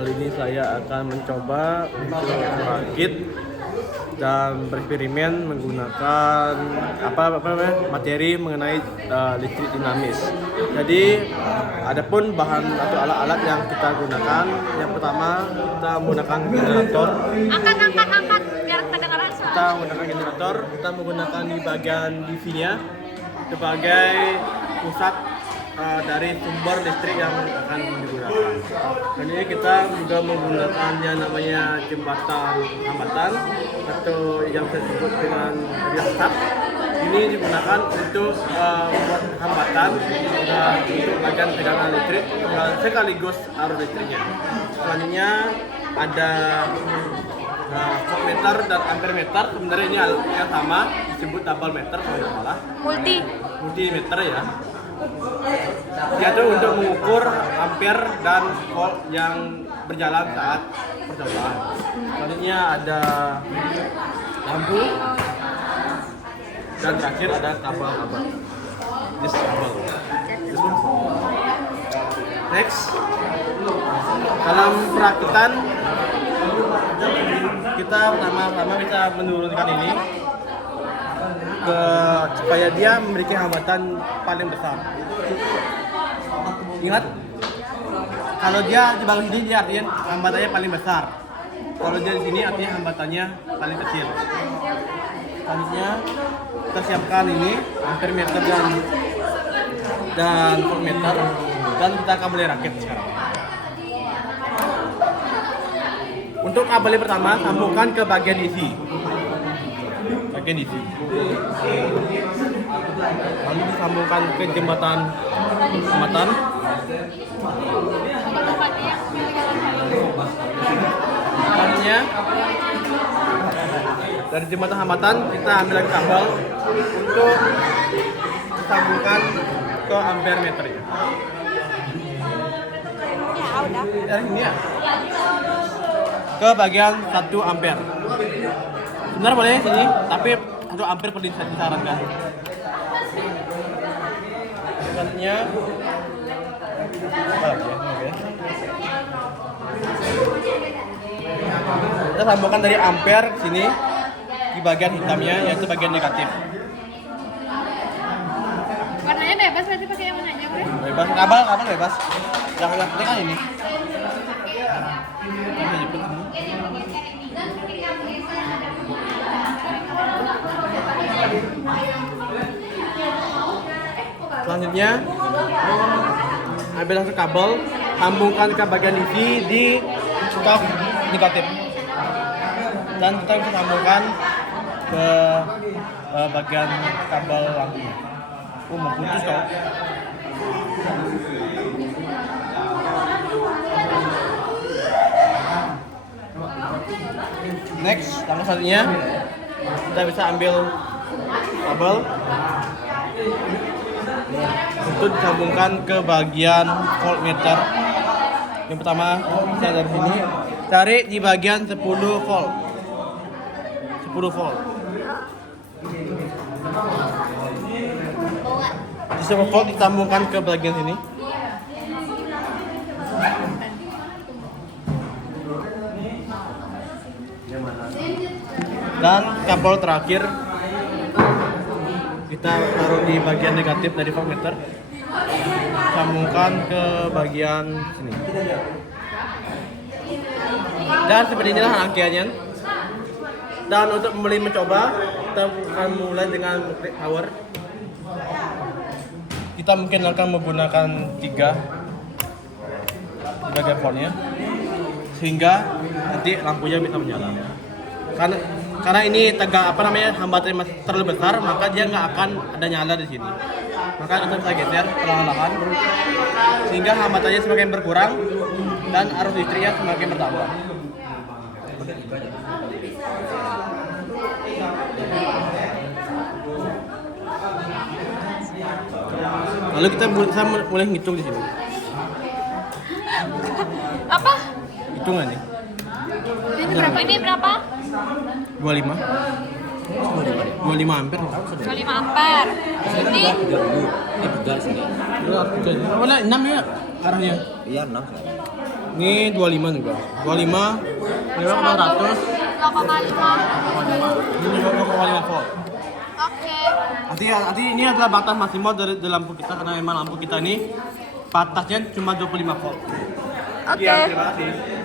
Kali ini saya akan mencoba untuk merakit dan bereksperimen menggunakan materi mengenai listrik dinamis. Jadi adapun bahan atau alat-alat yang kita gunakan, yang pertama kita menggunakan generator. Angkat biar kedengaran suara. Kita menggunakan generator, kita menggunakan di bagian DC-nya sebagai pusat dari sumber listrik yang akan digunakan. Dan ini kita juga menggunakannya namanya jembatan hambatan atau yang saya sebut dengan riasat. Ini digunakan untuk membuat hambatan untuk bagian tegangan listrik sekaligus arus listriknya. Selanjutnya ada voltmeter dan ampermeter. Sebenarnya ini yang sama, disebut double meter kalau tidak salah. Multimeter ya. Yaitu untuk mengukur ampere dan volt yang berjalan saat percobaan. Selanjutnya ada lampu dan terakhir ada kabel. This kabel. Next, dalam perakitan kita pertama bisa menurunkan ini supaya dia memiliki hambatan paling besar. Ingat, kalau dia di bawah sini dia artinya hambatannya paling besar. Kalau dia di sini artinya hambatannya paling kecil. Selanjutnya kita siapkan ini ampermeter dan voltmeter dan kita akan mulai rakit sekarang. Untuk kabel yang pertama sambungkan ke bagian DC. Lalu disambungkan ke jembatan hambatan. Selanjutnya dari jembatan hambatan kita ambil lagi kabel untuk disambungkan ke ampere meter ya. Ini ya. Ke bagian 1 ampere. Sebenarnya boleh sini, tapi untuk ampere perlu disarankan. Selanjutnya kita sambungkan dari ampere ke sini di bagian hitamnya, yaitu bagian negatif. Warnanya bebas, berarti pakai yang mana aja, Bre? Bebas, kabel bebas. Yang penting kan ini. Selanjutnya ambil langsung kabel, sambungkan ke bagian DC di stop negatif, dan kita bisa sambungkan ke bagian kabel lampu. Mau putus kau. Next, langkah selanjutnya kita bisa ambil kabel untuk disambungkan ke bagian voltmeter. Yang pertama saya dari sini cari di bagian 10 volt. 10 volt. Di 10 volt disambungkan ke bagian sini. Dan kabel terakhir kita taruh di bagian negatif dari voltmeter, sambungkan ke bagian sini. Dan seperti inilah rangkaiannya. Dan untuk mulai mencoba, kita akan mulai dengan power. Kita mungkin akan menggunakan 3 di bagian voltnya, sehingga nanti lampunya bisa menyala. Karena ini hambatan masih terlalu besar, maka dia nggak akan ada nyala di sini. Maka kita bisa geser perlahan-lahan sehingga hambatannya semakin berkurang dan arus listriknya semakin bertambah. Lalu kita bisa mulai ngitung di sini. Apa? Hitungan nih. Ini berapa? 25 ampere. 25 ampere. Ini Ini juga sini. Mana 6 ya arahnya? Iya 6. Ini 25 juga. 25 400. 0,5. Ini 0,5 volt. Oke. Arti ini adalah batas maksimal dari lampu kita karena memang lampu kita ini batasnya cuma 25 volt. Oke. Iya, terima kasih.